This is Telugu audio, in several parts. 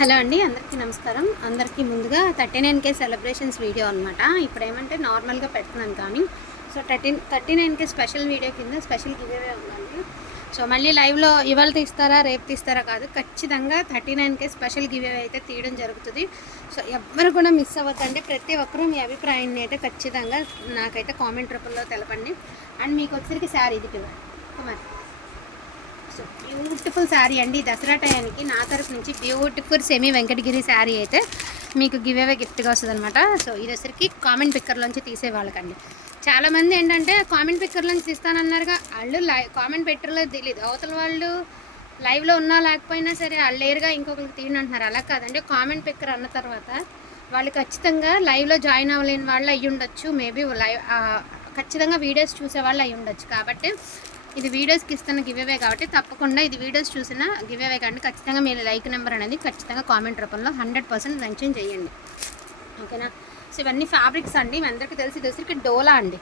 హలో అండి, అందరికీ నమస్కారం. అందరికీ ముందుగా 39K సెలబ్రేషన్స్ వీడియో అనమాట. ఇప్పుడు ఏమంటే నార్మల్గా పెడుతున్నాను కానీ సో 39K స్పెషల్ వీడియో కింద స్పెషల్ గివ్వే ఉందండి. సో మళ్ళీ లైవ్లో ఇవాళ తీస్తారా రేపు తీస్తారా కాదు, ఖచ్చితంగా 39K స్పెషల్ గివ్వే అయితే తీయడం జరుగుతుంది. సో ఎవ్వరు కూడా మిస్ అవ్వద్దండి. ప్రతి ఒక్కరూ మీ అభిప్రాయాన్ని అయితే ఖచ్చితంగా నాకైతే కామెంట్ రూపంలో తెలపండి. అండ్ మీకు వచ్చరికి శారీ ఇది కదా కుమార్. సో బ్యూటిఫుల్ శారీ అండి. దసరా టయానికి నా తరఫు నుంచి బ్యూటిఫుల్ సెమీ వెంకటగిరి శారీ అయితే మీకు గివ్ అవే గిఫ్ట్గా వస్తుంది అనమాట. సో ఇది వచ్చరికి కామెంట్ పిక్కర్లోంచి తీసేవాళ్ళకండి. చాలామంది ఏంటంటే కామెంట్ పిక్కర్లోంచి తీస్తానన్నారుగా, వాళ్ళు కామెంట్ పెట్టర్లో తెలియదు. అవతల వాళ్ళు లైవ్లో ఉన్నా లేకపోయినా సరే వాళ్ళు లేరుగా ఇంకొకరికి తీయండి అంటున్నారు. అలా కాదండి, కామెంట్ పిక్కర్ అన్న తర్వాత వాళ్ళు ఖచ్చితంగా లైవ్లో జాయిన్ అవ్వలేని వాళ్ళు అయ్యి ఉండొచ్చు. మేబీ లైవ్ ఖచ్చితంగా వీడియోస్ చూసే వాళ్ళు అయ్యి ఉండొచ్చు. కాబట్టి ఇది వీడియోస్కి ఇస్తున్న గివ్వే కాబట్టి తప్పకుండా ఇది వీడియోస్ చూసిన గివ్వే కాబట్టి ఖచ్చితంగా మీరు లైక్ నెంబర్ అనేది ఖచ్చితంగా కామెంట్ రూపంలో 100% మెన్షన్ చేయండి, ఓకేనా. సో ఇవన్నీ ఫ్యాబ్రిక్స్ అండి. మీ అందరికీ తెలిసి దసరికి డోలా అండి.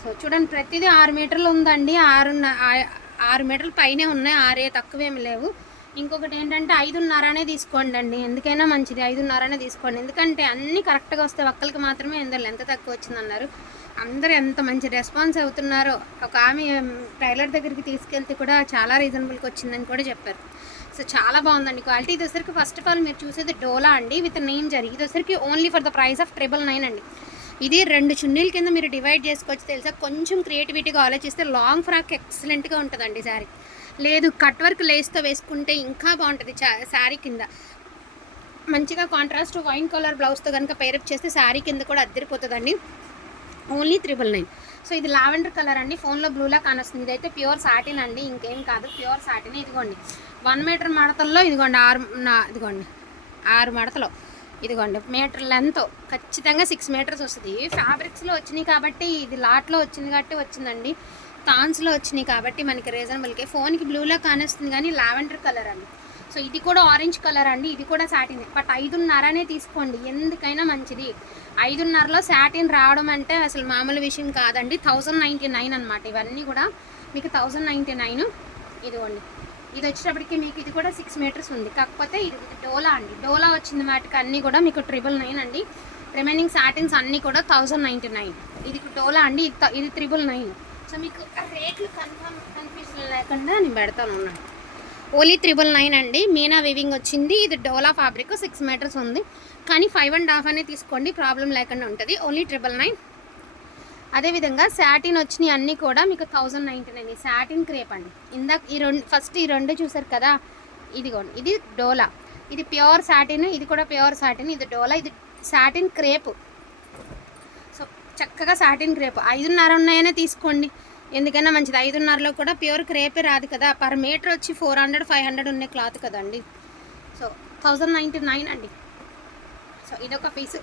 సో చూడండి, ప్రతిదీ 6 మీటర్లు ఉందండి. 6 మీటర్ల పైనే ఉన్నాయి, 6 తక్కువేమి లేవు. ఇంకొకటి ఏంటంటే 5.5 తీసుకోండి అండి, ఎందుకైనా మంచిది 5.5 తీసుకోండి. ఎందుకంటే అన్నీ కరెక్ట్గా వస్తే ఒక్కరికి మాత్రమే ఎందులో ఎంత తక్కువ వచ్చిందన్నారు. అందరూ ఎంత మంచి రెస్పాన్స్ అవుతున్నారో. ఒక ఆమె టైలర్ దగ్గరికి తీసుకెళ్తే కూడా చాలా రీజనబుల్గా వచ్చిందని కూడా చెప్పారు. సో చాలా బాగుందండి క్వాలిటీ. ఇది వచ్చరికి ఫస్ట్ ఆఫ్ ఆల్ మీరు చూసేది డోలా అండి విత్ నేమ్ జరిగి. ఇది వచ్చరికి only for the price of 999 అండి. ఇది 2 చున్నీల కింద మీరు డివైడ్ చేసుకోవచ్చు తెలుసా. కొంచెం క్రియేటివిటీగా ఆలోచిస్తే లాంగ్ ఫ్రాక్ ఎక్సలెంట్గా ఉంటుందండి శారీ. లేదు కట్ వర్క్ లేస్తో వేసుకుంటే ఇంకా బాగుంటుంది శారీ కింద. మంచిగా కాంట్రాస్ట్ వైన్ కలర్ బ్లౌజ్తో కనుక పేరప్ చేస్తే శారీ కింద కూడా అద్దరిపోతుందండి. ఓన్లీ 999. సో ఇది లావెండర్ కలర్ అండి, ఫోన్లో బ్లూలా కానొస్తుంది. ఇదైతే ప్యూర్ సాటిన్ అండి, ఇంకేం కాదు, ప్యూర్ సాటిన్. ఇదిగోండి 1 మీటర్ మడతల్లో ఇదిగోండి 6 మడతలో ఇదిగోండి మీటర్ లెంత్ ఖచ్చితంగా 6 మీటర్స్ వస్తుంది. ఫ్యాబ్రిక్స్లో వచ్చినాయి కాబట్టి, ఇది లాట్లో వచ్చింది కాబట్టి వచ్చిందండి. థాన్స్లో వచ్చినాయి కాబట్టి మనకి రీజనబుల్కే. ఫోన్కి బ్లూలా కానొస్తుంది కానీ లావెండర్ కలర్ అండి. సో ఇది కూడా ఆరెంజ్ కలర్ అండి, ఇది కూడా సాటిన్. బట్ 5.5 తీసుకోండి, ఎందుకైనా మంచిది. 5.5లో సాటిన్ రావడం అంటే అసలు మామూలు విషయం కాదండి. 1099 అనమాట. ఇవన్నీ కూడా మీకు 1099. ఇదిగోండి, ఇది వచ్చేటప్పటికి మీకు ఇది కూడా 6 మీటర్స్ ఉంది. కాకపోతే ఇది డోలా అండి. డోలా వచ్చింది వాటికి అన్నీ కూడా మీకు 999 అండి. రిమైనింగ్ సాటిన్స్ అన్నీ కూడా 1099. ఇది డోలా అండి, ఇది 999. సో మీకు రేట్లు కన్ఫ్యూజన్ లేకుండా నేను పెడతాను ఉన్నాను. ఓన్లీ 999 అండి. మీనా వీవింగ్ వచ్చింది. ఇది డోలా ఫ్యాబ్రిక్ 6 మీటర్స్ ఉంది కానీ 5.5 అనే తీసుకోండి, ప్రాబ్లం లేకుండా ఉంటుంది. ఓన్లీ 999. అదేవిధంగా శాటిన్ వచ్చినాయి అన్నీ కూడా మీకు 1099. శాటిన్ క్రేప్ అండి. ఇందాక ఈ రెండు చూసారు కదా, ఇదిగోండి ఇది డోలా, ఇది ప్యూర్ శాటిన్, ఇది కూడా ప్యూర్ శాటిన్. ఇది డోలా, ఇది శాటిన్ క్రేప్. సో చక్కగా శాటిన్ క్రేప్ 5.5 ఉన్నాయనే తీసుకోండి, ఎందుకైనా మంచిది. 5.5లో కూడా ప్యూర్ క్రేపే రాదు కదా. పర్ మీటర్ వచ్చి 400-500 ఉన్న క్లాత్ కదండి. సో 1099 అండి. సో ఇదొక పీస్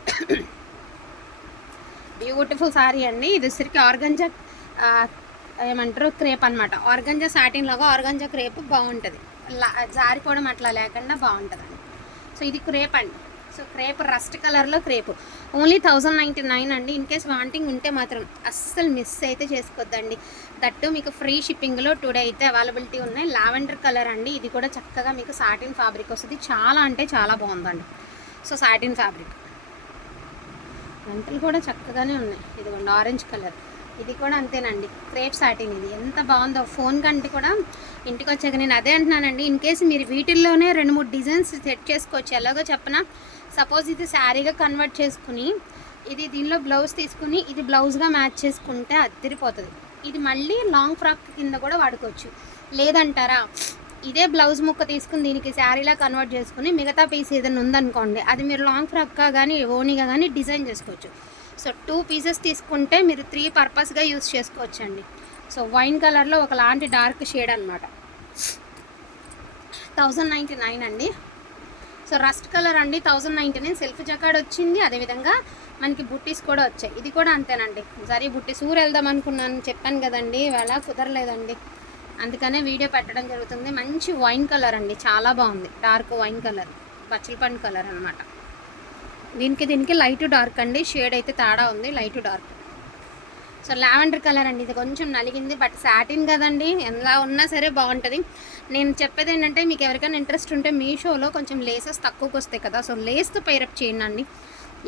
బ్యూటిఫుల్ శారీ అండి. ఇది వచ్చరికి ఆర్గంజా ఏమంటారు క్రేప్ అనమాట. ఆర్గంజా సాటిన్ లాగా ఆర్గంజా క్రేప్ బాగుంటుంది, జారిపోవడం అట్లా లేకుండా బాగుంటుందండి. సో ఇది క్రేప్ అండి. సో క్రేప్ రస్ట్ కలర్లో క్రేప్ ఓన్లీ 1099 అండి. ఇన్ కేస్ వాంటింగ్ ఉంటే మాత్రం అస్సలు మిస్ అయితే చేసుకోవద్దండి. దట్టు మీకు ఫ్రీ షిప్పింగ్లో టుడే అయితే అవైలబిలిటీ ఉన్నాయి. లావెండర్ కలర్ అండి, ఇది కూడా చక్కగా మీకు సాటిన్ ఫ్యాబ్రిక్ వస్తుంది. చాలా అంటే చాలా బాగుందండి. సో సాటిన్ ఫ్యాబ్రిక్ గంటలు కూడా చక్కగానే ఉన్నాయి. ఇదిగోండి ఆరెంజ్ కలర్, ఇది కూడా అంతేనండి క్రేప్ సాటిన్. ఇది ఎంత బాగుందో ఫోన్ కంటే కూడా ఇంటికి వచ్చాక నేను అదే అంటున్నానండి. ఇన్ కేసు మీరు వీటిల్లోనే 2-3 డిజైన్స్ సెట్ చేసుకోవచ్చు. ఎలాగో చెప్పనా, సపోజ్ ఇది శారీగా కన్వర్ట్ చేసుకుని ఇది దీనిలో బ్లౌజ్ తీసుకుని ఇది బ్లౌజ్గా మ్యాచ్ చేసుకుంటే అద్దరిపోతుంది. ఇది మళ్ళీ లాంగ్ ఫ్రాక్ కింద కూడా వాడుకోవచ్చు. లేదంటారా, ఇదే బ్లౌజ్ ముక్క తీసుకుని దీనికి శారీలా కన్వర్ట్ చేసుకుని మిగతా పీస్ ఏదైనా ఉందనుకోండి, అది మీరు లాంగ్ ఫ్రాక్గా కానీ ఓనీగా కానీ డిజైన్ చేసుకోవచ్చు. సో 2 పీసెస్ తీసుకుంటే మీరు 3 పర్పస్గా యూస్ చేసుకోవచ్చండి. సో వైన్ కలర్లో ఒకలాంటి డార్క్ షేడ్ అనమాట. 1099 అండి. సో రస్ట్ కలర్ అండి 1099. సెల్ఫ్ జకాడ్ వచ్చింది, అదేవిధంగా మనకి బుట్టీస్ కూడా వచ్చాయి. ఇది కూడా అంతేనండి. సరే బుట్టీస్ ఊరు వెళ్దాం అనుకున్నాను, చెప్పాను కదండి, ఇవాళ కుదరలేదండి, అందుకనే వీడియో పెట్టడం జరుగుతుంది. మంచి వైన్ కలర్ అండి, చాలా బాగుంది. డార్క్ వైన్ కలర్, పచ్చలపండు కలర్ అనమాట. దీనికి లైట్ డార్క్ అండి, షేడ్ అయితే తేడా ఉంది, light dark. So lavender colour అండి, ఇది కొంచెం నలిగింది బట్ సాటిన్ కదండి, ఎలా ఉన్నా సరే బాగుంటుంది. నేను చెప్పేది ఏంటంటే మీకు ఎవరికైనా ఇంట్రెస్ట్ ఉంటే మీషోలో కొంచెం లేసెస్ తక్కువకి వస్తాయి కదా, సో లేస్తో పైరప్ చేయండి అండి.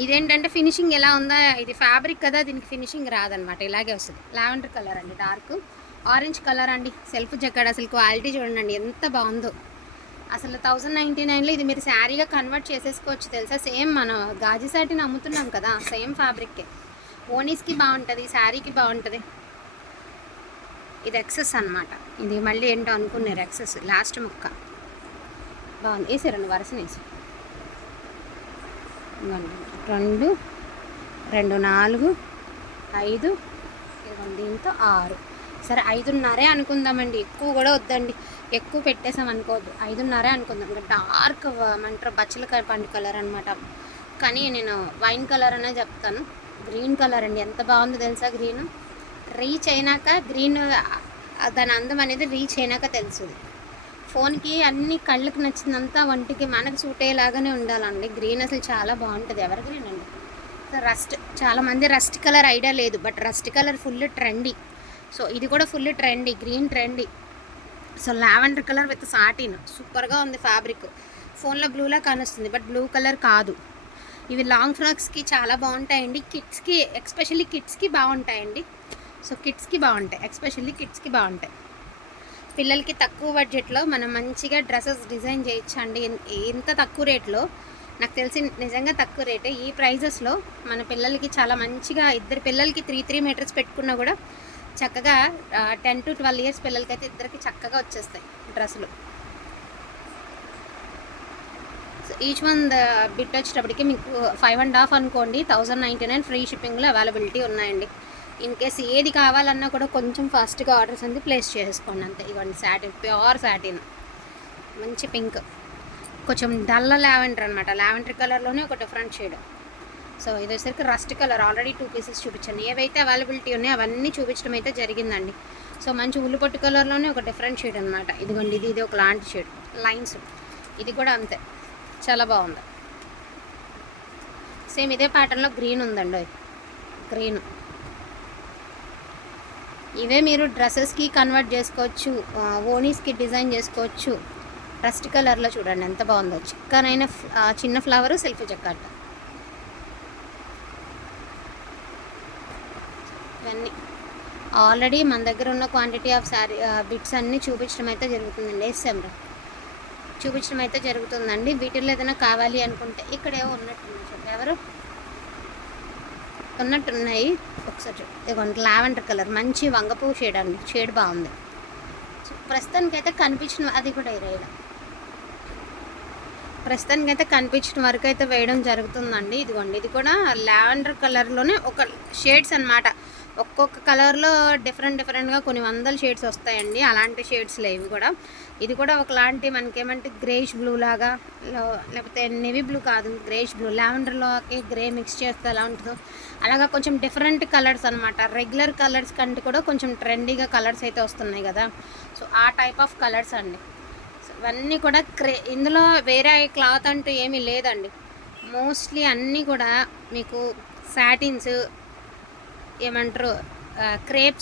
ఇదేంటంటే ఫినిషింగ్ ఎలా ఉందా, ఇది ఫ్యాబ్రిక్ కదా, దీనికి ఫినిషింగ్ రాదనమాట, ఇలాగే వస్తుంది. లావెండర్ కలర్ అండి, డార్క్ ఆరెంజ్ కలర్ అండి, సెల్ఫ్ జక్కడ్. అసలు క్వాలిటీ చూడండి ఎంత బాగుందో. అసలు 1099లో ఇది మీరు శారీగా కన్వర్ట్ చేసేసుకోవచ్చు తెలుసా. సేమ్ మనం గాజీ సాటిన్ అమ్ముతున్నాం కదా, సేమ్ ఫ్యాబ్రిక్కే. ఓనీస్కి బాగుంటుంది, శారీకి బాగుంటుంది. ఇది ఎక్సెస్ అనమాట, ఇది మళ్ళీ ఏంటో అనుకున్నారు ఎక్సెస్, లాస్ట్ ముక్క బాగుంది. వేసారండి వరుసన వేసి 2 2 4 5 దీంతో 6, సరే 5.5 అనుకుందామండి, ఎక్కువ కూడా వద్దండి, ఎక్కువ పెట్టేసాం అనుకోవద్దు, 5.5 అనుకుందాం. ఇంకా డార్క్ ఏమంటారు బచ్చల పండు కలర్ అనమాట, కానీ నేను వైన్ కలర్ అనే చెప్తాను. గ్రీన్ కలర్ అండి, ఎంత బాగుందో తెలుసా. గ్రీన్ రీచ్ అయినాక, గ్రీన్ దాని అందం అనేది రీచ్ అయినాక తెలుస్తుంది. ఫోన్కి అన్ని కళ్ళకి నచ్చిందంతా వంటికి మనకు సూట్ అయ్యేలాగానే ఉండాలండి. గ్రీన్ అసలు చాలా బాగుంటుంది. ఎవర్ గ్రీన్ అండి. రస్ట్, చాలామంది రస్ట్ కలర్ ఐడియా లేదు, but rust colour full trendy. So ఇది కూడా full trendy, green trendy. So lavender colour with satin, సూపర్గా ఉంది ఫ్యాబ్రిక్. ఫోన్లో బ్లూలా కానొస్తుంది బట్ బ్లూ కలర్ కాదు. ఇవి లాంగ్ ఫ్రాక్స్కి చాలా బాగుంటాయండి, కిడ్స్కి ఎక్స్పెషల్లీ కిడ్స్కి బాగుంటాయండి. సో కిడ్స్కి బాగుంటాయి, ఎక్స్పెషల్లీ కిడ్స్కి బాగుంటాయి. పిల్లలకి తక్కువ బడ్జెట్లో మనం మంచిగా డ్రెస్సెస్ డిజైన్ చేయొచ్చండి. ఇంత తక్కువ రేట్లో, నాకు తెలిసి నిజంగా తక్కువ రేటే. ఈ ప్రైజెస్లో మన పిల్లలకి చాలా మంచిగా, ఇద్దరు పిల్లలకి 3 మీటర్స్ పెట్టుకున్నా కూడా చక్కగా 10 to 12 ఇయర్స్ పిల్లలకైతే ఇద్దరికి చక్కగా వచ్చేస్తాయి డ్రెస్సులు. సో ఈచ్ వన్ బిట్ వచ్చేటప్పటికి మీకు 5.5 అనుకోండి, 1099 ఫ్రీ షిప్పింగ్లో అవైలబిలిటీ ఉన్నాయండి. ఇన్ కేస్ ఏది కావాలన్నా కూడా కొంచెం ఫాస్ట్గా ఆర్డర్స్ అనేది ప్లేస్ చేసుకోండి అంతే. ఇవ్వండి సాటిన్, ప్యూర్ సాటిన్, మంచి పింక్, కొంచెం డల్ లావెండర్ అనమాట. లావెండర్ కలర్లోనే ఒక డిఫరెంట్ షేడ్. సో ఇది వచ్చేసరికి రస్ట్ కలర్. ఆల్రెడీ 2 పీసెస్ చూపించాను, ఏవైతే అవైలబిలిటీ ఉన్నాయో అవన్నీ చూపించడం అయితే జరిగిందండి. సో మంచి ఉల్లిపొట్టు కలర్లోనే ఒక డిఫరెంట్ షేడ్ అనమాట. ఇదిగోండి, ఇది ఒక లాంటి షేడ్ లైన్స్. ఇది కూడా అంతే, చాలా బాగుంది. సేమ్ ఇదే ప్యాటర్న్లో గ్రీన్ ఉందండి, గ్రీన్. ఇవే మీరు డ్రెస్సెస్కి కన్వర్ట్ చేసుకోవచ్చు, ఓనీస్కి డిజైన్ చేసుకోవచ్చు. రస్ట్ కలర్లో చూడండి ఎంత బాగుందో, చిక్కనైన చిన్న ఫ్లవరు, సెల్ఫ్ జక్కట్. ఇవన్నీ ఆల్రెడీ మన దగ్గర ఉన్న క్వాంటిటీ ఆఫ్ శారీ బిట్స్ అన్నీ చూపించడం అయితే జరుగుతుందండి. వేసాంరా, చూపించడం అయితే జరుగుతుందండి. వీటిల్లో ఏదైనా కావాలి అనుకుంటే ఇక్కడ ఏవో ఉన్నట్టున్నాయి చూడండి, ఎవరు ఉన్నట్టున్నాయి ఒకసారి. ఇదిగోండి లావెండర్ కలర్, మంచి వంగపూ షేడ్ అండి, షేడ్ బాగుంది. ప్రస్తుతానికైతే కనిపించిన అది కూడా ఇలా ప్రస్తుతానికైతే కనిపించిన వరకు అయితే వేయడం జరుగుతుందండి. ఇదిగోండి, ఇది కూడా లావెండర్ కలర్లోనే ఒక షేడ్స్ అనమాట. ఒక్కొక్క కలర్లో డిఫరెంట్గా కొన్ని వందల షేడ్స్ వస్తాయండి. అలాంటి షేడ్స్లో ఇవి కూడా. ఇది కూడా ఒకలాంటి మనకేమంటే గ్రేష్ బ్లూ లాగా, లేకపోతే నేవీ బ్లూ కాదు, గ్రేష్ బ్లూ, లావెండర్లోకి గ్రే మిక్స్ చేస్తే ఎలా ఉంటుందో అలాగా కొంచెం డిఫరెంట్ కలర్స్ అనమాట. రెగ్యులర్ కలర్స్ కంటే కూడా కొంచెం ట్రెండీగా కలర్స్ అయితే వస్తున్నాయి కదా, సో ఆ టైప్ ఆఫ్ కలర్స్ అండి. సో ఇవన్నీ కూడా ఇందులో వేరే క్లాత్ అంటూ ఏమీ లేదండి. మోస్ట్లీ అన్నీ కూడా మీకు సాటిన్స్, ఏమంటారు క్రేప్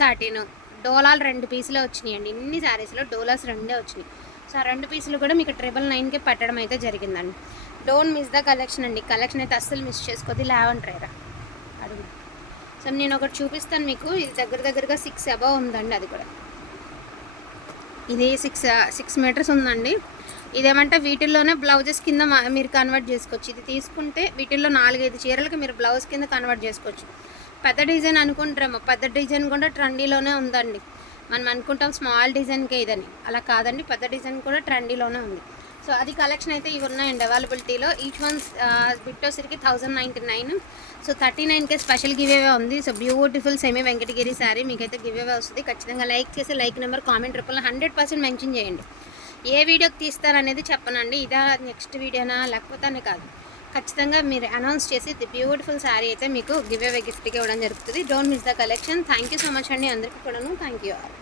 సాటిన్, డోలాలు 2 పీసులే వచ్చినాయండి. ఇన్ని శారీస్లో డోలాస్ 2 వచ్చినాయి. సో ఆ 2 పీసులు కూడా మీకు 999కే పెట్టడం అయితే జరిగిందండి. డోంట్ మిస్ ద కలెక్షన్ అండి. కలెక్షన్ అయితే అస్సలు మిస్ చేసుకోద్ది. లావెండర్ అడుగు. సో నేను ఒకటి చూపిస్తాను మీకు. ఇది దగ్గరగా 6 అబవ్ ఉందండి. అది కూడా ఇది 6 మీటర్స్ ఉందండి. ఇదేమంటే వీటిల్లోనే బ్లౌజెస్ కింద మీరు కన్వర్ట్ చేసుకోవచ్చు. ఇది తీసుకుంటే వీటిల్లో 4-5 చీరలకి మీరు బ్లౌజ్ కింద కన్వర్ట్ చేసుకోవచ్చు. పెద్ద డిజైన్ అనుకుంటారేమో, పెద్ద డిజైన్ కూడా ట్రెండీలోనే ఉందండి. మనం అనుకుంటాం స్మాల్ డిజైన్కే ఇదని, అలా కాదండి, పెద్ద డిజైన్ కూడా ట్రెండీలోనే ఉంది. సో అది కలెక్షన్ అయితే ఇవి ఉన్నాయండి అవైలబిలిటీలో. ఈచ్ వన్ బిట్ వచ్చరికి 1099. సో 39కే స్పెషల్ గివేవే ఉంది. So beautiful semi Venkatagiri sari మీకైతే గివేవే వస్తుంది. ఖచ్చితంగా లైక్ చేసి లైక్ నెంబర్ కామెంట్ రూపంలో 100% మెన్షన్ చేయండి. ఏ వీడియోకి తీస్తారనేది చెప్పనండి, ఇదా నెక్స్ట్ వీడియోనా లేకపోతే అని కాదు, ఖచ్చితంగా మీరు అనౌన్స్ చేసి ది బ్యూటిఫుల్ శారీ అయితే మీకు గివ్ అవే గిఫ్ట్గా ఇవ్వడం జరుగుతుంది. Don't miss the collection. Thank you so much అండి అందరికీ కూడాను. Thank you all.